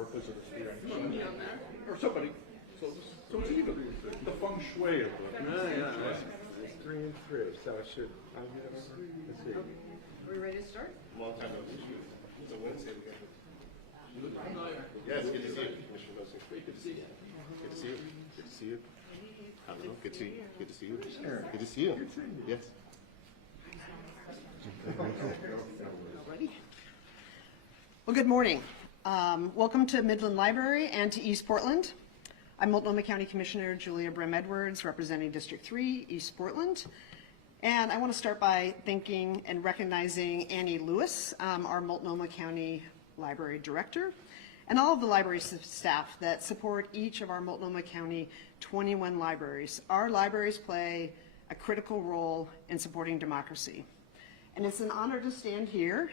purpose of this hearing. Or somebody. So it's even the feng shui of it. Yeah. It's 3 and 3, so I should. Let's see. Are we ready to start? Long time no see. It's a Wednesday. Yes, good to see you, Commissioner Wilson. Good to see you. Good to see you. Good to see you. I don't know. Good to see you. Good to see you. Good to see you. Yes. Well, good morning. Welcome to Midland Library and to East Portland. I'm Multnomah County Commissioner Julia Brim Edwards, representing District 3, East Portland. And I want to start by thanking and recognizing Annie Lewis, our Multnomah County Library Director, and all of the library staff that support each of our Multnomah County 21 libraries. Our libraries play a critical role in supporting democracy. And it's an honor to stand here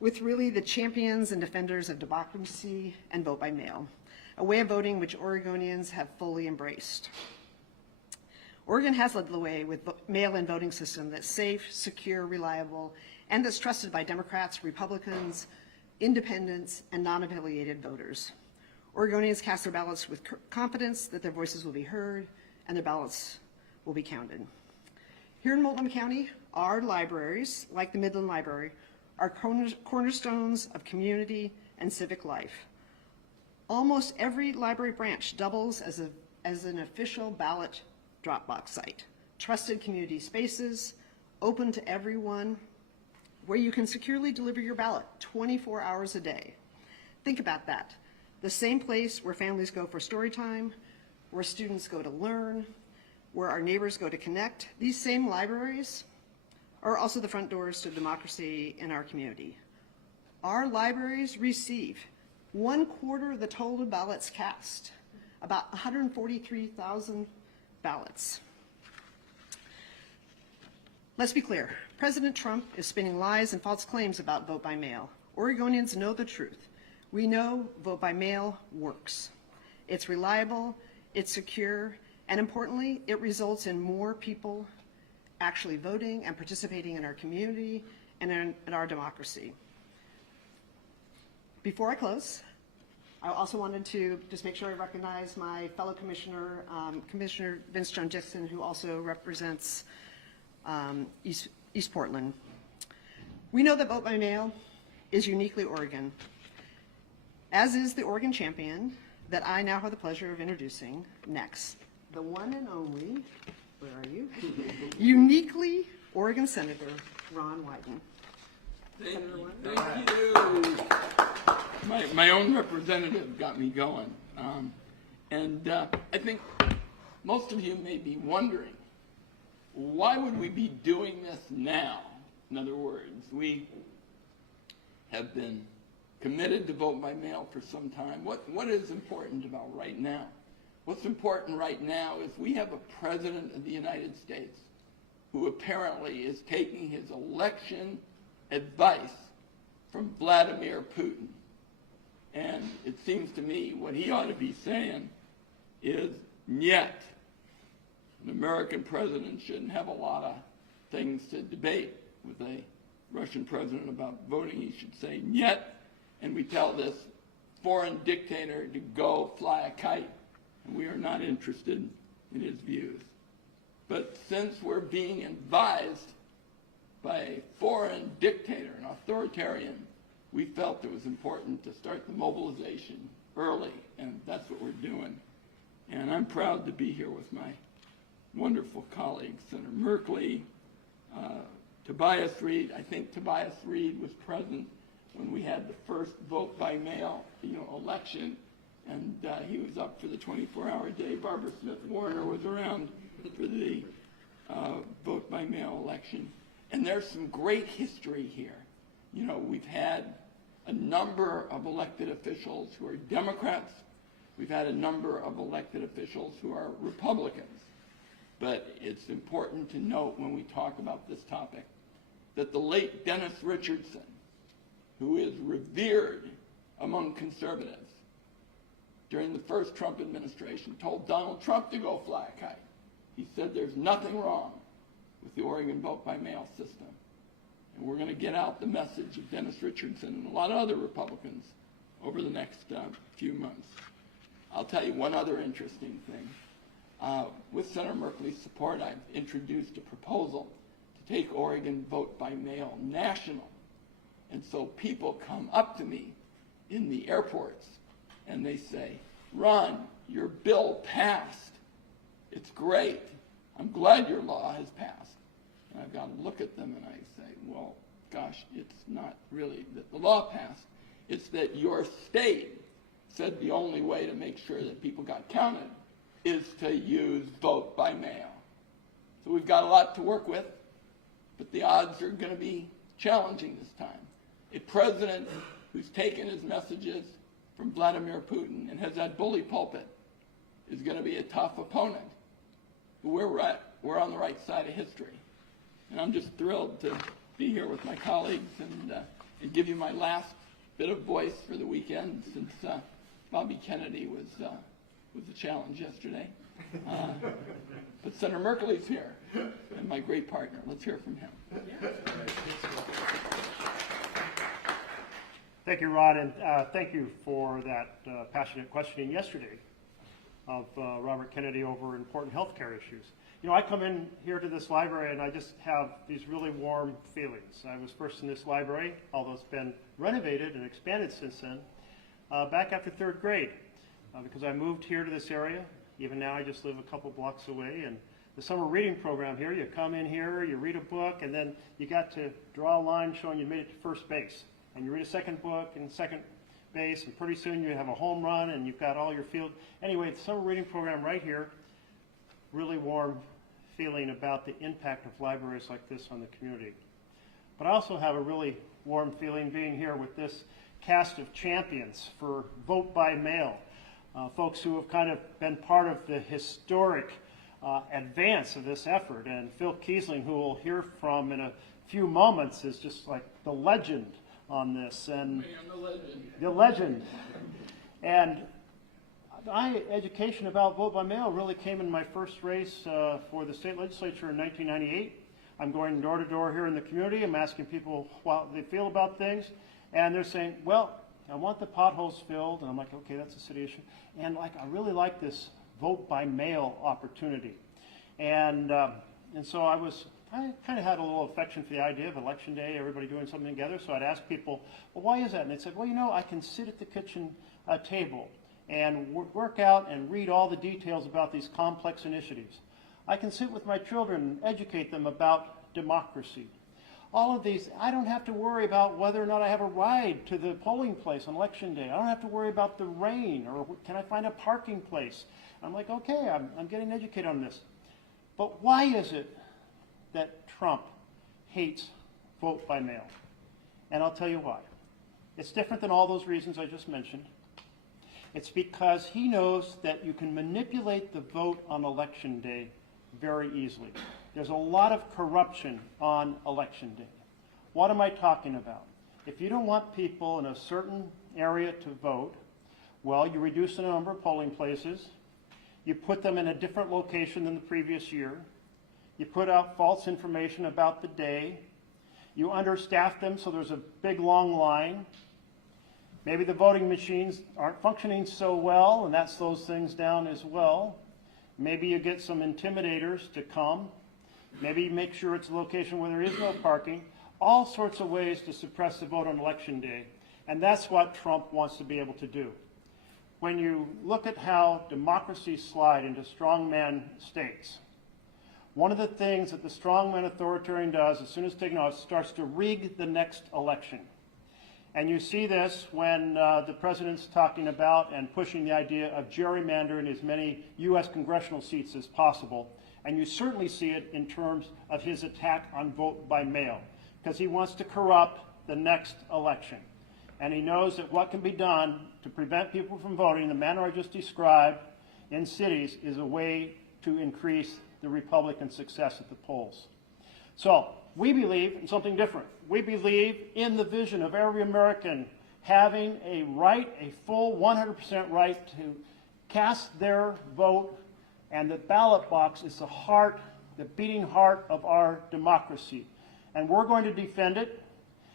with really the champions and defenders of democracy and vote by mail, a way of voting which Oregonians have fully embraced. Oregon has led the way with mail-in voting system that's safe, secure, reliable, and that's trusted by Democrats, Republicans, independents, and non-affiliated voters. Oregonians cast their ballots with confidence that their voices will be heard and their ballots will be counted. Here in Multnomah County, our libraries, like the Midland Library, are cornerstones of community and civic life. Almost every library branch doubles as an official ballot drop-box site. Trusted community spaces, open to everyone, where you can securely deliver your ballot 24 hours a day. Think about that. The same place where families go for story time, where students go to learn, where our neighbors go to connect. These same libraries are also the front doors to democracy in our community. Our libraries receive 1/4 of the total ballots cast, about 143,000 ballots. Let's be clear, President Trump is spinning lies and false claims about vote by mail. Oregonians know the truth. We know vote by mail works. It's reliable, it's secure, and importantly, it results in more people actually voting and participating in our community and in our democracy. Before I close, I also wanted to just make sure I recognize my fellow commissioner, Commissioner Vince John Dixon, who also represents East Portland. We know that vote by mail is uniquely Oregon, as is the Oregon champion that I now have the pleasure of introducing next, the one and only, where are you? Uniquely Oregon Senator Ron Wyden. Thank you. My own representative got me going. I think most of you may be wondering, why would we be doing this now? In other words, we have been committed to vote by mail for some time. What is important about right now? What's important right now is we have a president of the United States who apparently is taking his election advice from Vladimir Putin. And it seems to me what he ought to be saying is, "Niet." An American president shouldn't have a lot of things to debate with a Russian president about voting. He should say, "Niet," and we tell this foreign dictator to go fly a kite. And we are not interested in his views. But since we're being advised by a foreign dictator, an authoritarian, we felt it was important to start the mobilization early, and that's what we're doing. And I'm proud to be here with my wonderful colleagues, Senator Merkley, Tobias Reed. I think Tobias Reed was present when we had the first vote by mail, election, and he was up for the 24-hour day. Barbara Smith Warner was around for the vote by mail election. And there's some great history here. We've had a number of elected officials who are Democrats. We've had a number of elected officials who are Republicans. But it's important to note when we talk about this topic that the late Dennis Richardson, who is revered among conservatives, during the first Trump administration, told Donald Trump to go fly a kite. He said there's nothing wrong with the Oregon vote by mail system. And we're going to get out the message of Dennis Richardson and a lot of other Republicans over the next few months. I'll tell you one other interesting thing. With Senator Merkley's support, I've introduced a proposal to take Oregon vote by mail national. And so people come up to me in the airports and they say, Ron, your bill passed. It's great. I'm glad your law has passed. And I've got to look at them and I say, well, gosh, it's not really that the law passed. It's that your state said the only way to make sure that people got counted is to use vote by mail. So we've got a lot to work with, but the odds are going to be challenging this time. A president who's taken his messages from Vladimir Putin and has that bully pulpit is going to be a tough opponent. But we're on the right side of history. And I'm just thrilled to be here with my colleagues and give you my last bit of voice for the weekend, since Bobby Kennedy was a challenge yesterday. But Senator Merkley's here, and my great partner. Let's hear from him. Thank you, Ron, and thank you for that passionate questioning yesterday of Robert Kennedy over important healthcare issues. You know, I come in here to this library and I just have these really warm feelings. I was first in this library, although it's been renovated and expanded since then, back after third grade, because I moved here to this area. Even now I just live a couple blocks away, and the summer reading program here, you come in here, you read a book, and then you got to draw a line showing you made it to first base. And you read a second book and second base, and pretty soon you have a home run and you've got all your field. Anyway, the summer reading program right here, really warm feeling about the impact of libraries like this on the community. But I also have a really warm feeling being here with this cast of champions for vote by mail, folks who have kind of been part of the historic advance of this effort. And Phil Kiesling, who we'll hear from in a few moments, is just like the legend on this. And the legend. And my education about vote by mail really came in my first race for the state legislature in 1998. I'm going door to door here in the community. I'm asking people how they feel about things. And they're saying, well, I want the potholes filled. And I'm like, okay, that's a city issue. And like, I really like this vote by mail opportunity. And so I kind of had a little affection for the idea of election day, everybody doing something together. So I'd ask people, well, why is that? And they'd say, well, you know, I can sit at the kitchen table and work out and read all the details about these complex initiatives. I can sit with my children and educate them about democracy. All of these, I don't have to worry about whether or not I have a ride to the polling place on election day. I don't have to worry about the rain or can I find a parking place. I'm like, okay, I'm getting educated on this. But why is it that Trump hates vote by mail? And I'll tell you why. It's different than all those reasons I just mentioned. It's because he knows that you can manipulate the vote on election day very easily. There's a lot of corruption on election day. What am I talking about? If you don't want people in a certain area to vote, well, you reduce the number of polling places. You put them in a different location than the previous year. You put out false information about the day. You understaff them so there's a big long line. Maybe the voting machines aren't functioning so well, and that slows things down as well. Maybe you get some intimidators to come. Maybe you make sure it's a location where there is no parking. All sorts of ways to suppress the vote on election day. And that's what Trump wants to be able to do. When you look at how democracies slide into strongman states, one of the things that the strongman authoritarian does as soon as taken office starts to rig the next election. And you see this when the president's talking about and pushing the idea of gerrymandering as many U.S. congressional seats as possible. And you certainly see it in terms of his attack on vote by mail, because he wants to corrupt the next election. And he knows that what can be done to prevent people from voting in the manner I just described in cities is a way to increase the Republican success at the polls. So we believe in something different. We believe in the vision of every American having a right, a full 100% right to cast their vote, and the ballot box is the heart, the beating heart of our democracy. And we're going to defend it,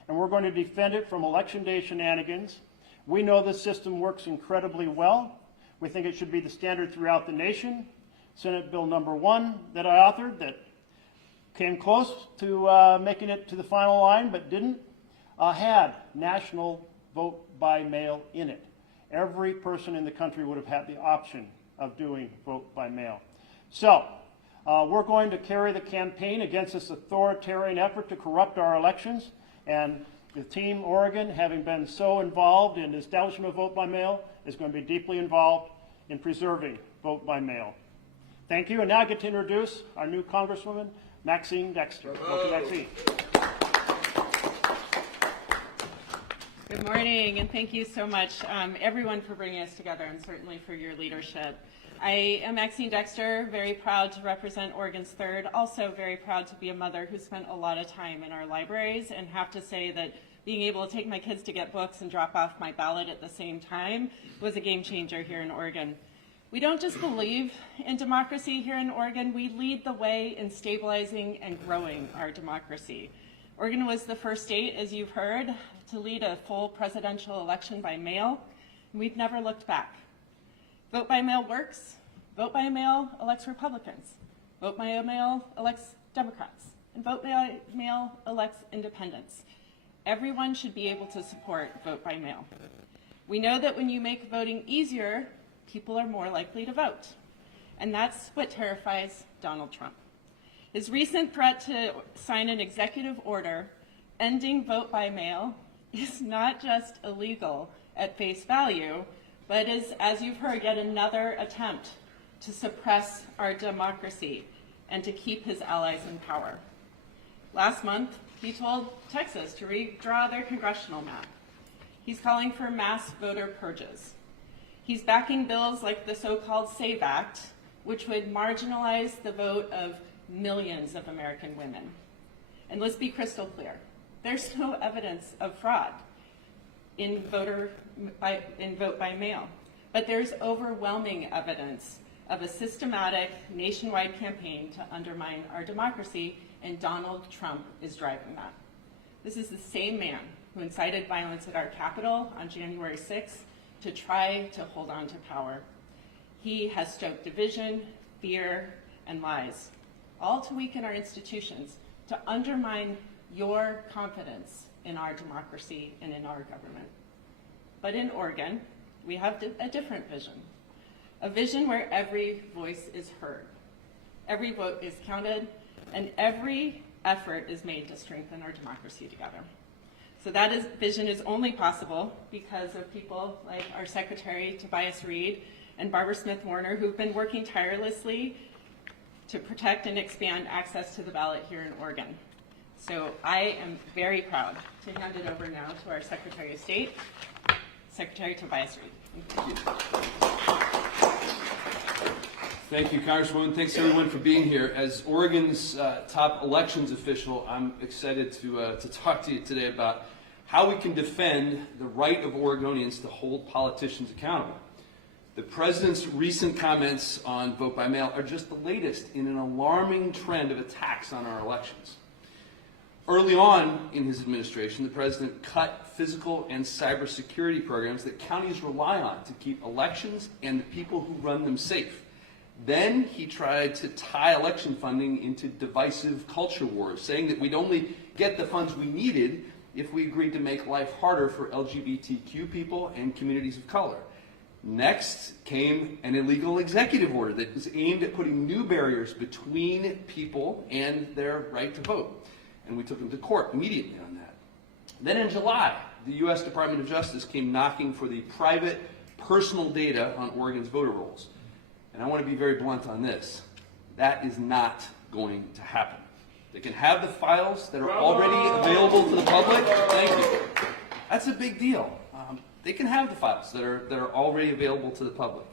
and we're going to defend it from election day shenanigans. We know this system works incredibly well. We think it should be the standard throughout the nation. Senate Bill number 1 that I authored that came close to making it to the final line but didn't, had national vote by mail in it. Every person in the country would have had the option of doing vote by mail. So we're going to carry the campaign against this authoritarian effort to corrupt our elections, and the Team Oregon, having been so involved in the establishment of vote by mail, is going to be deeply involved in preserving vote by mail. Thank you, and now I get to introduce our new Congresswoman, Maxine Dexter. Welcome, Maxine. Good morning, and thank you so much, everyone, for bringing us together, and certainly for your leadership. I am Maxine Dexter, very proud to represent Oregon's 3rd, also very proud to be a mother who spent a lot of time in our libraries, and have to say that being able to take my kids to get books and drop off my ballot at the same time was a game changer here in Oregon. We don't just believe in democracy here in Oregon, we lead the way in stabilizing and growing our democracy. Oregon was the first state, as you've heard, to lead a full presidential election by mail, and we've never looked back. Vote by mail works. Vote by mail elects Republicans. Vote by mail elects Democrats. And vote by mail elects independents. Everyone should be able to support vote by mail. We know that when you make voting easier, people are more likely to vote. And that's what terrifies Donald Trump. His recent threat to sign an executive order ending vote by mail is not just illegal at face value, but is, as you've heard, yet another attempt to suppress our democracy and to keep his allies in power. Last month, he told Texas to redraw their congressional map. He's calling for mass voter purges. He's backing bills like the so-called SAVE Act, which would marginalize the vote of millions of American women. And let's be crystal clear, there's no evidence of fraud in vote by mail, but there's overwhelming evidence of a systematic nationwide campaign to undermine our democracy, and Donald Trump is driving that. This is the same man who incited violence at our Capitol on January 6th to try to hold on to power. He has stoked division, fear, and lies, all to weaken our institutions, to undermine your confidence in our democracy and in our government. But in Oregon, we have a different vision, a vision where every voice is heard, every vote is counted, and every effort is made to strengthen our democracy together. So that vision is only possible because of people like our Secretary Tobias Reed and Barbara Smith Warner, who've been working tirelessly to protect and expand access to the ballot here in Oregon. So I am very proud to hand it over now to our Secretary of State, Secretary Tobias Reed. Thank you. Thank you, Congresswoman. Thanks everyone for being here. As Oregon's top elections official, I'm excited to talk to you today about how we can defend the right of Oregonians to hold politicians accountable. The President's recent comments on vote by mail are just the latest in an alarming trend of attacks on our elections. Early on in his administration, the President cut physical and cybersecurity programs that counties rely on to keep elections and the people who run them safe. Then he tried to tie election funding into divisive culture wars, saying that we'd only get the funds we needed if we agreed to make life harder for LGBTQ people and communities of color. Next came an illegal executive order that was aimed at putting new barriers between people and their right to vote. And we took him to court immediately on that. Then in July, the U.S. Department of Justice came knocking for the private, personal data on Oregon's voter rolls. And I want to be very blunt on this. That is not going to happen. They can have the files that are already available to the public. Thank you. That's a big deal. They can have the files that are already available to the public.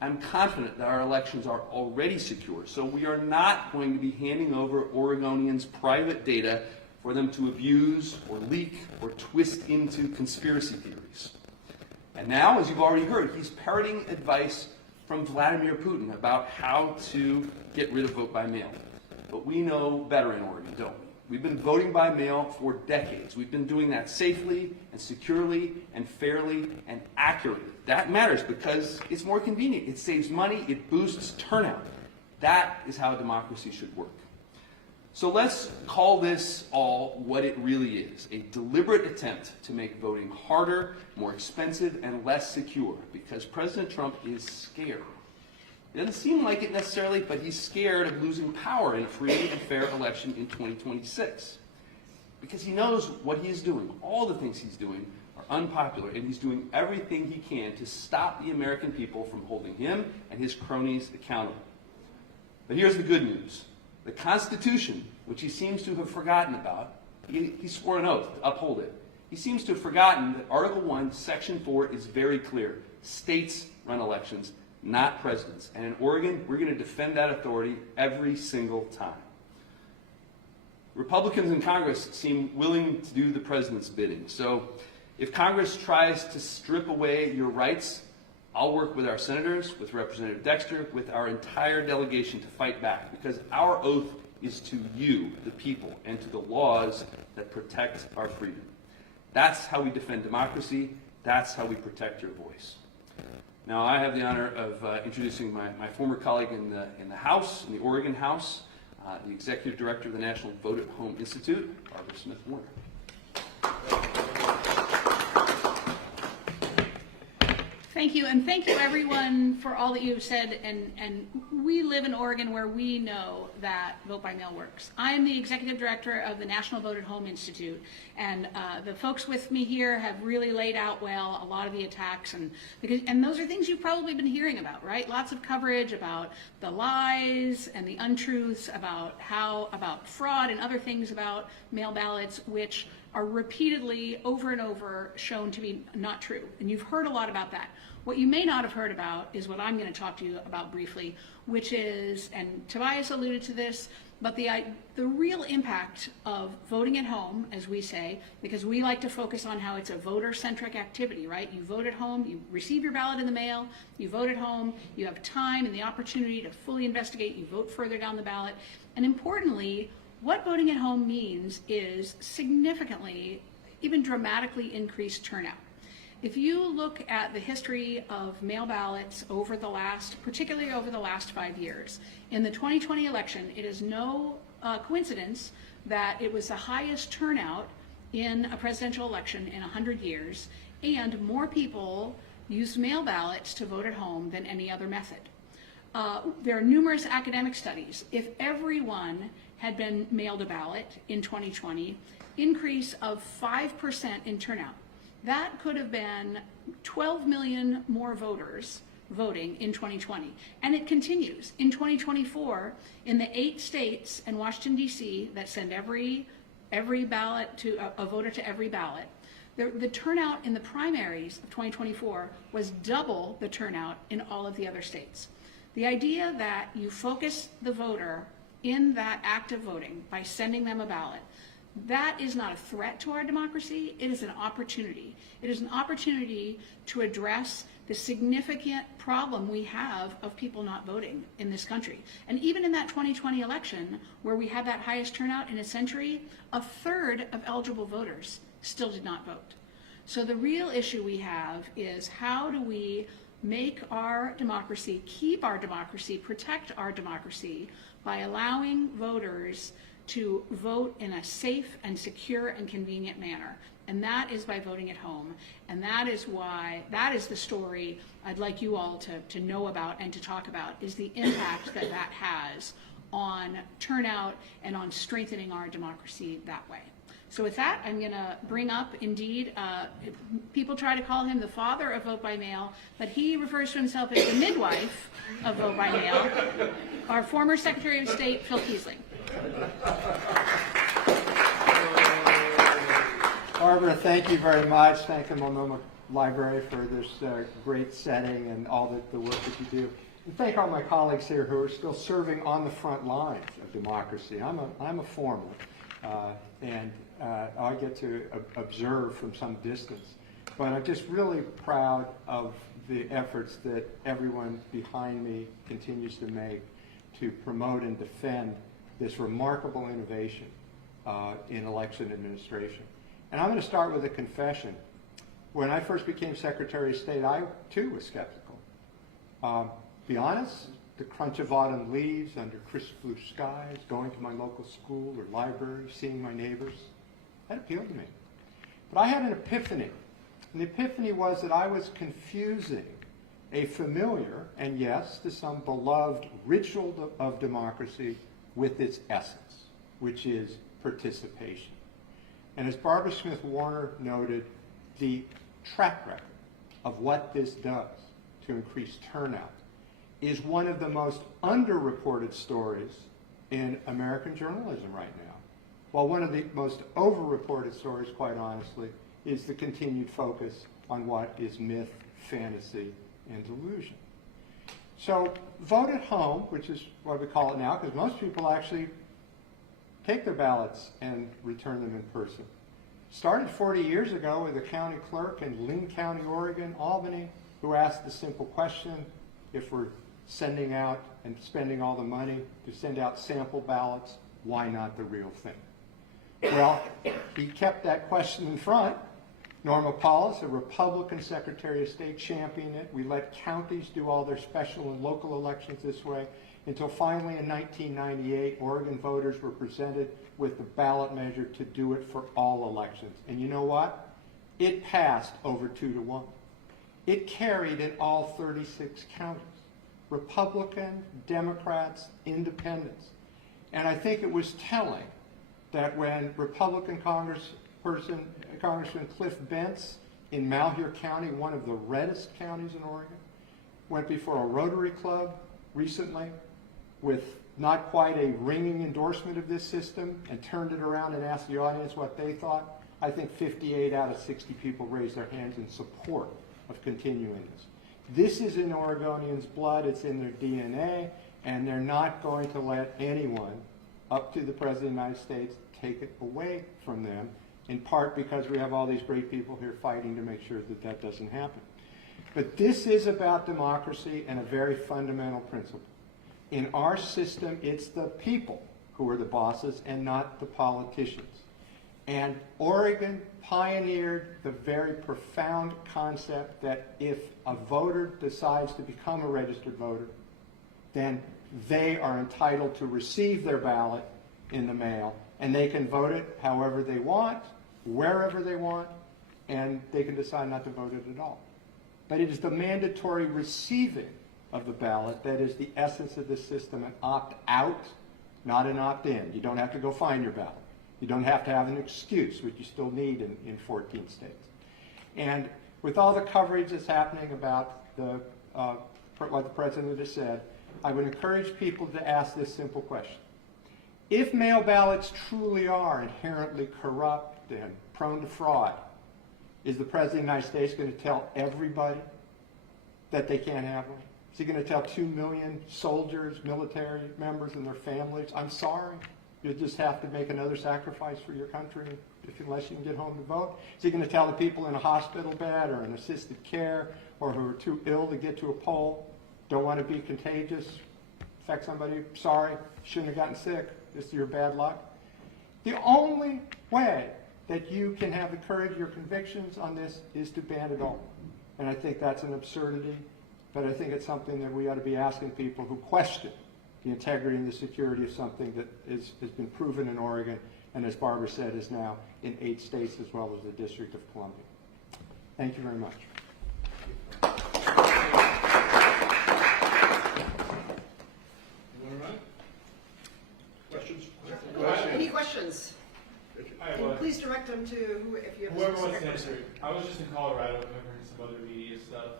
I'm confident that our elections are already secure, so we are not going to be handing over Oregonians' private data for them to abuse or leak or twist into conspiracy theories. And now, as you've already heard, he's parroting advice from Vladimir Putin about how to get rid of vote by mail. But we know better in Oregon, don't we? We've been voting by mail for decades. We've been doing that safely and securely and fairly and accurately. That matters because it's more convenient. It saves money. It boosts turnout. That is how democracy should work. So let's call this all what it really is, a deliberate attempt to make voting harder, more expensive, and less secure because President Trump is scared. It doesn't seem like it necessarily, but he's scared of losing power in a free and fair election in 2026. Because he knows what he is doing, all the things he's doing are unpopular, and he's doing everything he can to stop the American people from holding him and his cronies accountable. But here's the good news. The Constitution, which he seems to have forgotten about, he swore an oath to uphold it. He seems to have forgotten that Article 1, Section 4 is very clear. States run elections, not presidents. And in Oregon, we're going to defend that authority every single time. Republicans in Congress seem willing to do the president's bidding. So if Congress tries to strip away your rights, I'll work with our senators, with Representative Dexter, with our entire delegation to fight back, because our oath is to you, the people, and to the laws that protect our freedom. That's how we defend democracy. That's how we protect your voice. Now, I have the honor of introducing my former colleague in the House, in the Oregon House, the Executive Director of the National Vote at Home Institute, Barbara Smith-Warner. Thank you, and thank you everyone for all that you've said, and we live in Oregon where we know that vote by mail works. I am the Executive Director of the National Vote at Home Institute, and the folks with me here have really laid out well a lot of the attacks, and those are things you've probably been hearing about, right? Lots of coverage about the lies and the untruths about fraud and other things about mail ballots, which are repeatedly over and over shown to be not true, and you've heard a lot about that. What you may not have heard about is what I'm going to talk to you about briefly, which is, and Tobias alluded to this, but the real impact of voting at home, as we say, because we like to focus on how it's a voter-centric activity, right? You vote at home, you receive your ballot in the mail, you vote at home, you have time and the opportunity to fully investigate, you vote further down the ballot, and importantly, what voting at home means is significantly, even dramatically increased turnout. If you look at the history of mail ballots particularly over the last 5 years, in the 2020 election, it is no coincidence that it was the highest turnout in a presidential election in 100 years, and more people used mail ballots to vote at home than any other method. There are numerous academic studies. If everyone had been mailed a ballot in 2020, increase of 5% in turnout. That could have been 12 million more voters voting in 2020. And it continues. In 2024, in the 8 states and Washington, D.C. that send every ballot to a voter to every ballot, the turnout in the primaries of 2024 was double the turnout in all of the other states. The idea that you focus the voter in that act of voting by sending them a ballot, that is not a threat to our democracy, it is an opportunity. It is an opportunity to address the significant problem we have of people not voting in this country. And even in that 2020 election, where we had that highest turnout in a century, 1/3 of eligible voters still did not vote. So the real issue we have is, how do we make our democracy, keep our democracy, protect our democracy by allowing voters to vote in a safe and secure and convenient manner. And that is by voting at home. And that is the story I'd like you all to know about and to talk about, is the impact that has on turnout and on strengthening our democracy that way. So with that, I'm going to bring up, indeed, people try to call him the father of vote by mail, but he refers to himself as the midwife of vote by mail, our former Secretary of State, Phil Keisling. Barbara, thank you very much. Thank the Multnomah Library for this great setting and all the work that you do. And thank all my colleagues here who are still serving on the front lines of democracy. I'm a former, and I get to observe from some distance. But I'm just really proud of the efforts that everyone behind me continues to make to promote and defend this remarkable innovation in election administration. And I'm going to start with a confession. When I first became Secretary of State, I too was skeptical. Be honest, the crunch of autumn leaves under crisp blue skies, going to my local school or library, seeing my neighbors, that appealed to me. But I had an epiphany. And the epiphany was that I was confusing a familiar, and yes, to some beloved, ritual of democracy with its essence, which is participation. And as Barbara Smith Warner noted, the track record of what this does to increase turnout is one of the most underreported stories in American journalism right now. While one of the most overreported stories, quite honestly, is the continued focus on what is myth, fantasy, and delusion. So vote at home, which is what we call it now, because most people actually take their ballots and return them in person. Started 40 years ago with a county clerk in Linn County, Oregon, Albany, who asked the simple question, if we're sending out and spending all the money to send out sample ballots, why not the real thing? Well, he kept that question in front. Norma Paulus, a Republican Secretary of State, championed it. We let counties do all their special and local elections this way until finally in 1998, Oregon voters were presented with the ballot measure to do it for all elections. And you know what? It passed over 2-1. It carried in all 36 counties. Republican, Democrats, Independents. And I think it was telling that when Republican Congressman Cliff Bentz in Malheur County, one of the reddest counties in Oregon, went before a Rotary Club recently with not quite a ringing endorsement of this system and turned it around and asked the audience what they thought, I think 58 out of 60 people raised their hands in support of continuing this. This is in Oregonians' blood, it's in their DNA, and they're not going to let anyone up to the President of the United States take it away from them, in part because we have all these great people here fighting to make sure that that doesn't happen. But this is about democracy and a very fundamental principle. In our system, it's the people who are the bosses and not the politicians. And Oregon pioneered the very profound concept that if a voter decides to become a registered voter, then they are entitled to receive their ballot in the mail, and they can vote it however they want, wherever they want, and they can decide not to vote it at all. But it is the mandatory receiving of the ballot that is the essence of this system, an opt-out, not an opt-in. You don't have to go find your ballot. You don't have to have an excuse, which you still need in 14 states. And with all the coverage that's happening about what the President has said, I would encourage people to ask this simple question. If mail ballots truly are inherently corrupt and prone to fraud, is the President of the United States going to tell everybody that they can't have one? Is he going to tell 2 million soldiers, military members, and their families, I'm sorry, you'll just have to make another sacrifice for your country unless you can get home to vote? Is he going to tell the people in a hospital bed or in assisted care or who are too ill to get to a poll, don't want to be contagious, affect somebody, sorry, shouldn't have gotten sick, this is your bad luck? The only way that you can have the courage, your convictions on this, is to ban it all. And I think that's an absurdity, but I think it's something that we ought to be asking people who question the integrity and the security of something that has been proven in Oregon, and as Barbara said, is now in 8 states as well as the District of Columbia. Thank you very much. All right. Questions? Any questions? And please direct them to who, if you have a whoever wants specific to person. answer. I was just in Colorado covering some other media stuff,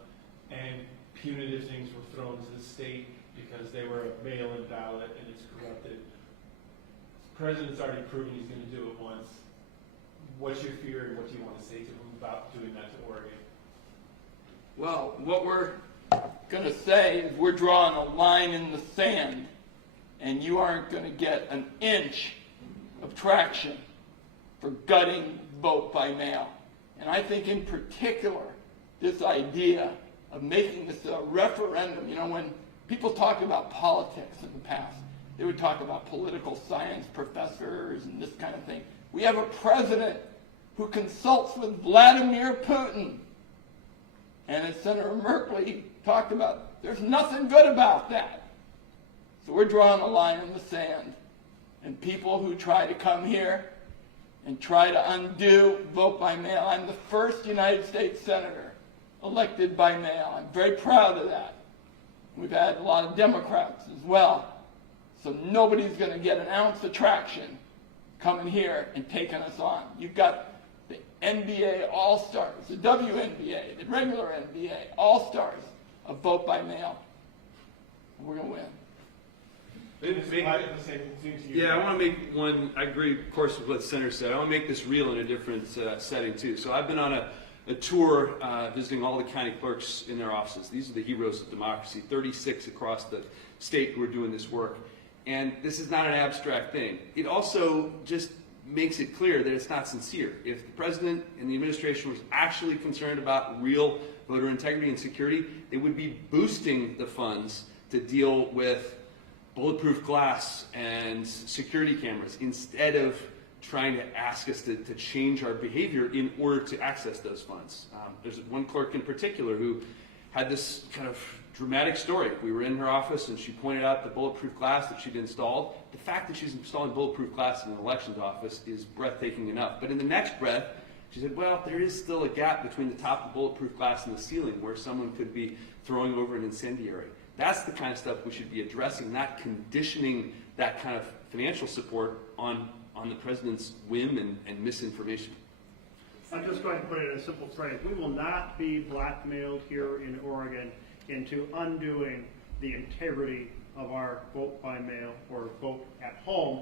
and punitive things were thrown to the state because they were a mail-in ballot and it's corrupted. The president's already proven he's going to do it once. What's your fear and what do you want to say to him about doing that to Oregon? Well, what we're going to say is we're drawing a line in the sand, and you aren't going to get an inch of traction for gutting vote by mail. And I think in particular, this idea of making this a referendum, you know, when people talk about politics in the past, They would talk about political science professors and this kind of thing. We have a president who consults with Vladimir Putin. And as Senator Merkley talked about, there's nothing good about that. So we're drawing a line in the sand. And people who try to come here and try to undo vote by mail, I'm the first United States senator elected by mail. I'm very proud of that. We've had a lot of Democrats as well. So nobody's going to get an ounce of traction coming here and taking us on. You've got the NBA All-Stars, the WNBA, the regular NBA All-Stars of vote by mail. And we're going to win. Yeah, I want to make one, I agree, of course, with what the Senator said. I want to make this real in a different setting, too. So I've been on a tour visiting all the county clerks in their offices. These are the heroes of democracy, 36 across the state who are doing this work. And this is not an abstract thing. It also just makes it clear that it's not sincere. If the president and the administration was actually concerned about real voter integrity and security, they would be boosting the funds to deal with bulletproof glass and security cameras instead of trying to ask us to change our behavior in order to access those funds. There's one clerk in particular who had this kind of dramatic story. We were in her office and she pointed out the bulletproof glass that she'd installed. The fact that she's installing bulletproof glass in an elections office is breathtaking enough. But in the next breath, she said, well, there is still a gap between the top of the bulletproof glass and the ceiling where someone could be throwing over an incendiary. That's the kind of stuff we should be addressing, not conditioning that kind of financial support on the president's whim and misinformation. I'm just going to put it in a simple phrase. We will not be blackmailed here in Oregon into undoing the integrity of our vote by mail or vote at home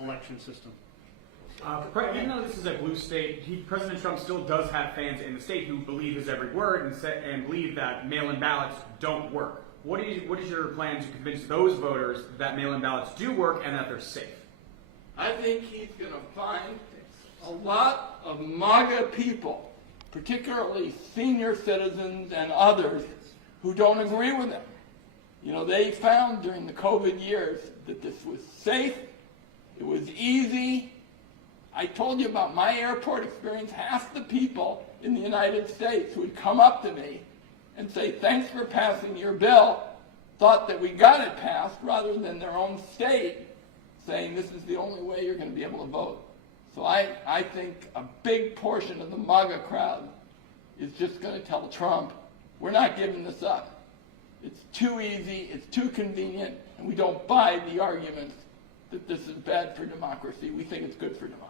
election system. Even though this is a blue state, President Trump still does have fans in the state who believe his every word and believe that mail-in ballots don't work. What is your plan to convince those voters that mail-in ballots do work and that they're safe? I think he's going to find a lot of MAGA people, particularly senior citizens and others, who don't agree with him. You know, they found during the COVID years that this was safe, it was easy. I told you about my airport experience. Half the people in the United States who would come up to me and say, thanks for passing your bill, thought that we got it passed rather than their own state saying this is the only way you're going to be able to vote. So I think a big portion of the MAGA crowd is just going to tell Trump, we're not giving this up. It's too easy, it's too convenient, and we don't buy the argument that this is bad for democracy. We think it's good for democracy.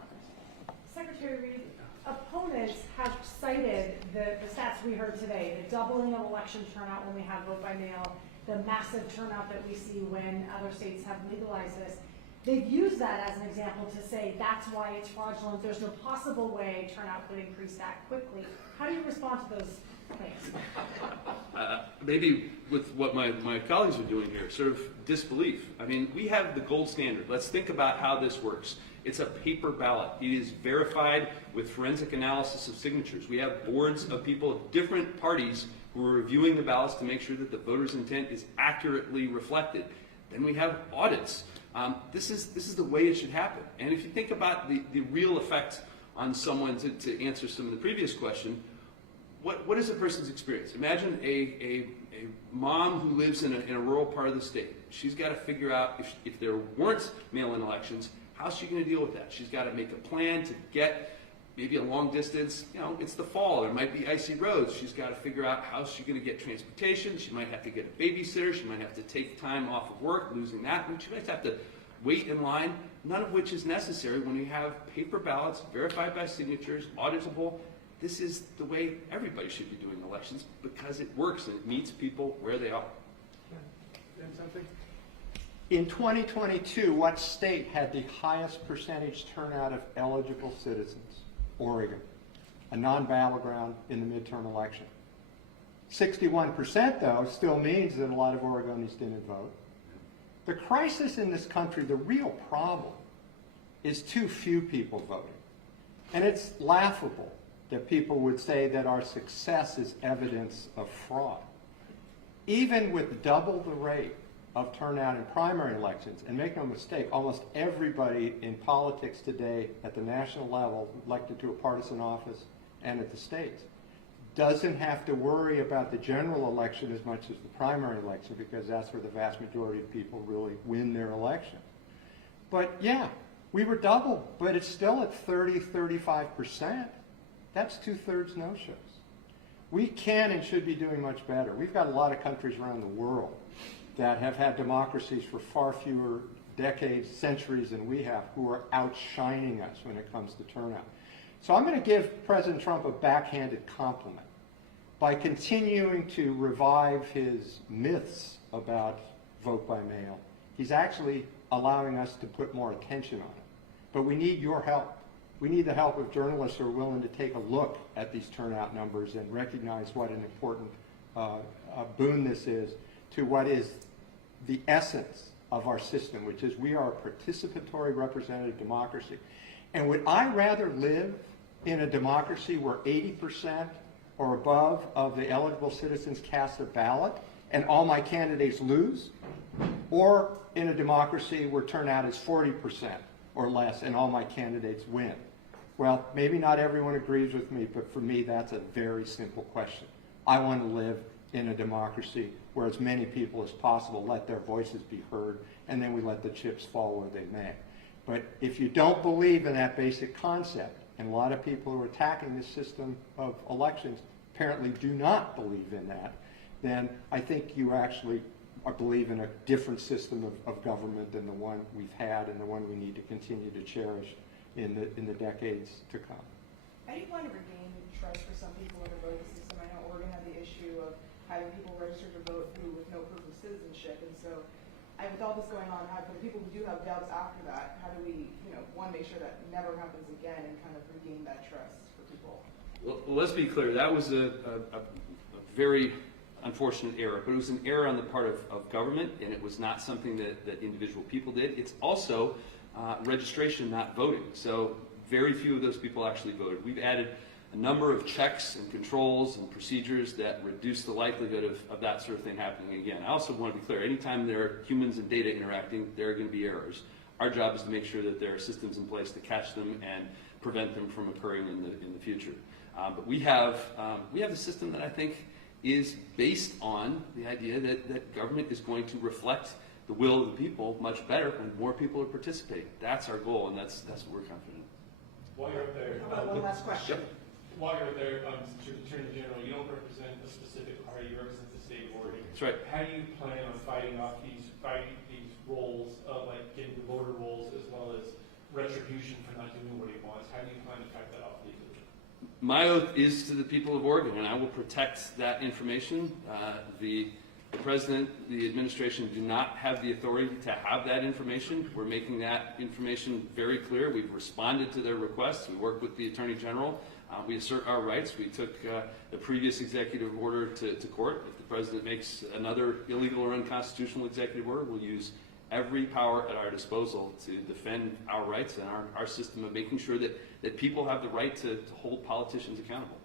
Secretary Reed, opponents have cited the stats we heard today, the doubling of election turnout when we have vote by mail, the massive turnout that we see when other states have legalized this. They've used that as an example to say that's why it's fraudulent. There's no possible way turnout could increase that quickly. How do you respond to those claims? Maybe with what my colleagues are doing here, sort of disbelief. I mean, we have the gold standard. Let's think about how this works. It's a paper ballot. It is verified with forensic analysis of signatures. We have boards of people of different parties who are reviewing the ballots to make sure that the voter's intent is accurately reflected. Then we have audits. This is the way it should happen. And if you think about the real effect on someone, to answer some of the previous question, what is a person's experience? Imagine a mom who lives in a rural part of the state. She's got to figure out if there weren't mail-in elections, how's she going to deal with that? She's got to make a plan to get maybe a long distance. You know, it's the fall. There might be icy roads. She's got to figure out how's she going to get transportation. She might have to get a babysitter. She might have to take time off of work, losing that. And she might have to wait in line, none of which is necessary when you have paper ballots verified by signatures, auditable. This is the way everybody should be doing elections because it works and it meets people where they are. In 2022, what state had the highest percentage turnout of eligible citizens? Oregon, a non-battleground in the midterm election. 61%, though, still means that a lot of Oregonians didn't vote. The crisis in this country, the real problem, is too few people voting. And it's laughable that people would say that our success is evidence of fraud. Even with double the rate of turnout in primary elections. And make no mistake, almost everybody in politics today at the national level, elected to a partisan office and at the states, doesn't have to worry about the general election as much as the primary election, because that's where the vast majority of people really win their election. But yeah, we were double, but it's still at 30–35%. That's 2/3 no-shows. We can and should be doing much better. We've got a lot of countries around the world that have had democracies for far fewer decades, centuries than we have, who are outshining us when it comes to turnout. So I'm going to give President Trump a backhanded compliment by continuing to revive his myths about vote by mail. He's actually allowing us to put more attention on it. But we need your help. We need the help of journalists who are willing to take a look at these turnout numbers and recognize what an important boon this is to what is the essence of our system, which is we are a participatory representative democracy. And would I rather live in a democracy where 80% or above of the eligible citizens cast a ballot and all my candidates lose, or in a democracy where turnout is 40% or less and all my candidates win? Well, maybe not everyone agrees with me, but for me that's a very simple question. I want to live in a democracy where as many people as possible let their voices be heard, and then we let the chips fall where they may. But if you don't believe in that basic concept, and a lot of people who are attacking this system of elections apparently do not believe in that, then I think you actually believe in a different system of government than the one we've had and the one we need to continue to cherish in the decades to come. How do you plan to regain trust for some people in the voting system? I know Oregon had the issue of having people register to vote who with no proof of citizenship, and so with all this going on, for the people who do have doubts after that, how do we, one, make sure that never happens again and kind of regain that trust for people? Well, let's be clear. That was a very unfortunate error, but it was an error on the part of government, and it was not something that individual people did. It's also registration, not voting. So very few of those people actually voted. We've added a number of checks and controls and procedures that reduce the likelihood of that sort of thing happening again. I also want to be clear, anytime there are humans and data interacting, there are going to be errors. Our job is to make sure that there are systems in place to catch them and prevent them from occurring in the future. But we have a system that I think is based on the idea that government is going to reflect the will of the people much better when more people are participating. That's our goal, and that's what we're confident in. While you're up there, How about one last question? Yep. While you're up there, Mr. Attorney General, you don't represent a specific party, you represent the state of Oregon. That's right. How do you plan on fighting these roles of getting the voter rolls as well as retribution for not doing what he wants? How do you plan to fight that off legally? My oath is to the people of Oregon, and I will protect that information. The President, the administration do not have the authority to have that information. We're making that information very clear. We've responded to their requests. We work with the Attorney General. We assert our rights. We took the previous executive order to court. If the President makes another illegal or unconstitutional executive order, we'll use every power at our disposal to defend our rights and our system of making sure that people have the right to hold politicians accountable.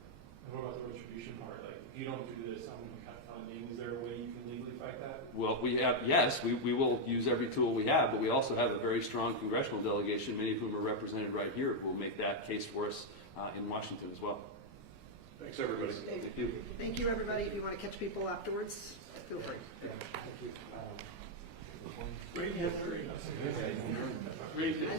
And what about the retribution part? If you don't do this, I'm going to cut funding. Is there a way you can legally fight that? Well, we will use every tool we have, but we also have a very strong congressional delegation, many of whom are represented right here, who will make that case for us in Washington as well. Thanks, everybody. Thank you. Thank you, everybody. If you want to catch people afterwards, feel free. Great history. Great history.